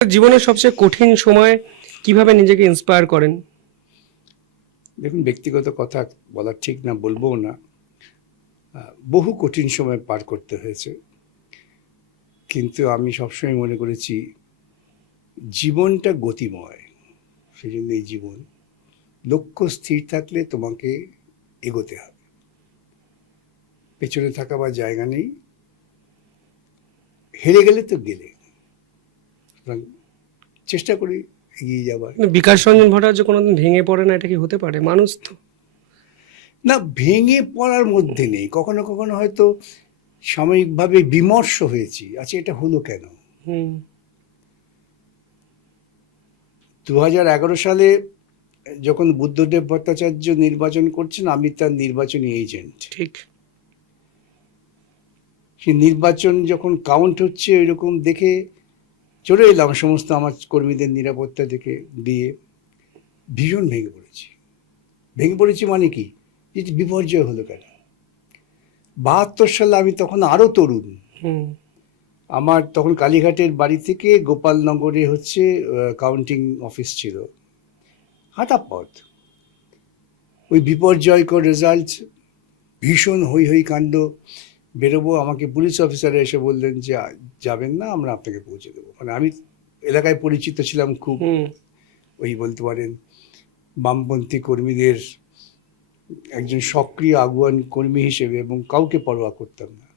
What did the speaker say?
জীবনের সবচেয়ে কঠিন সময় কিভাবে নিজেকে ইন্সপায়ার করেন? দেখুন, ব্যক্তিগত কথা বলা ঠিক না, বলবো না। বহু কঠিন সময় পার করতে হয়েছে, কিন্তু আমি সবসময় মনে করেছি জীবনটা গতিময়। সেই জন্য এই জীবন, লক্ষ্য স্থির থাকলে তোমাকে এগোতে হবে, পেছনে থাকাবার জায়গা নেই। হেরে গেলে তো গেলে, সুতরাং চেষ্টা করি এগিয়ে যাবার। বিকাশ রঞ্জন ভট্টাচার্য কোনোদিন ভেঙে পড়ে না, এটা কি হতে পারে? মানুষ তো। না, ভেঙে পড়ার মধ্যে নেই। কখনো কখনো হয়তো সাময়িকভাবে বিমর্ষ হয়েছি, আচ্ছা এটা হলো কেন। হুম। 2011 সালে যখন বুদ্ধদেব ভট্টাচার্য নির্বাচন করছেন, আমি তার নির্বাচনী এজেন্ট। ঠিক। সেই নির্বাচন যখন কাউন্ট হচ্ছে ওইরকম দেখে চলে এলাম, সমস্ত আমার কর্মীদের নিরাপত্তা দেখে দিয়ে ভীষণ ভেঙে পড়েছি। ভেঙে পড়েছি মানে কি, যে বিপর্যয় হলো কেন। 72 সালে আমি তখন আরো তরুণ। হুম। আমার তখন কালীঘাটের বাড়ি থেকে গোপালনগরে হচ্ছে কাউন্টিং অফিস ছিল, হাঁটা পথ। ওই বিপর্যয়কর রেজাল্ট, ভীষণ হই হই কাণ্ড। বেরোবো, আমাকে পুলিশ অফিসার এসে বললেন যে যাবেন না, আমরা আপনাকে পৌঁছে দেবো। মানে আমি এলাকায় পরিচিত ছিলাম খুব, হুম। ওই বলতে পারেন বামপন্থী কর্মীদের একজন সক্রিয় আগুয়ান কর্মী হিসেবে, এবং কাউকে পরোয়া করতাম না।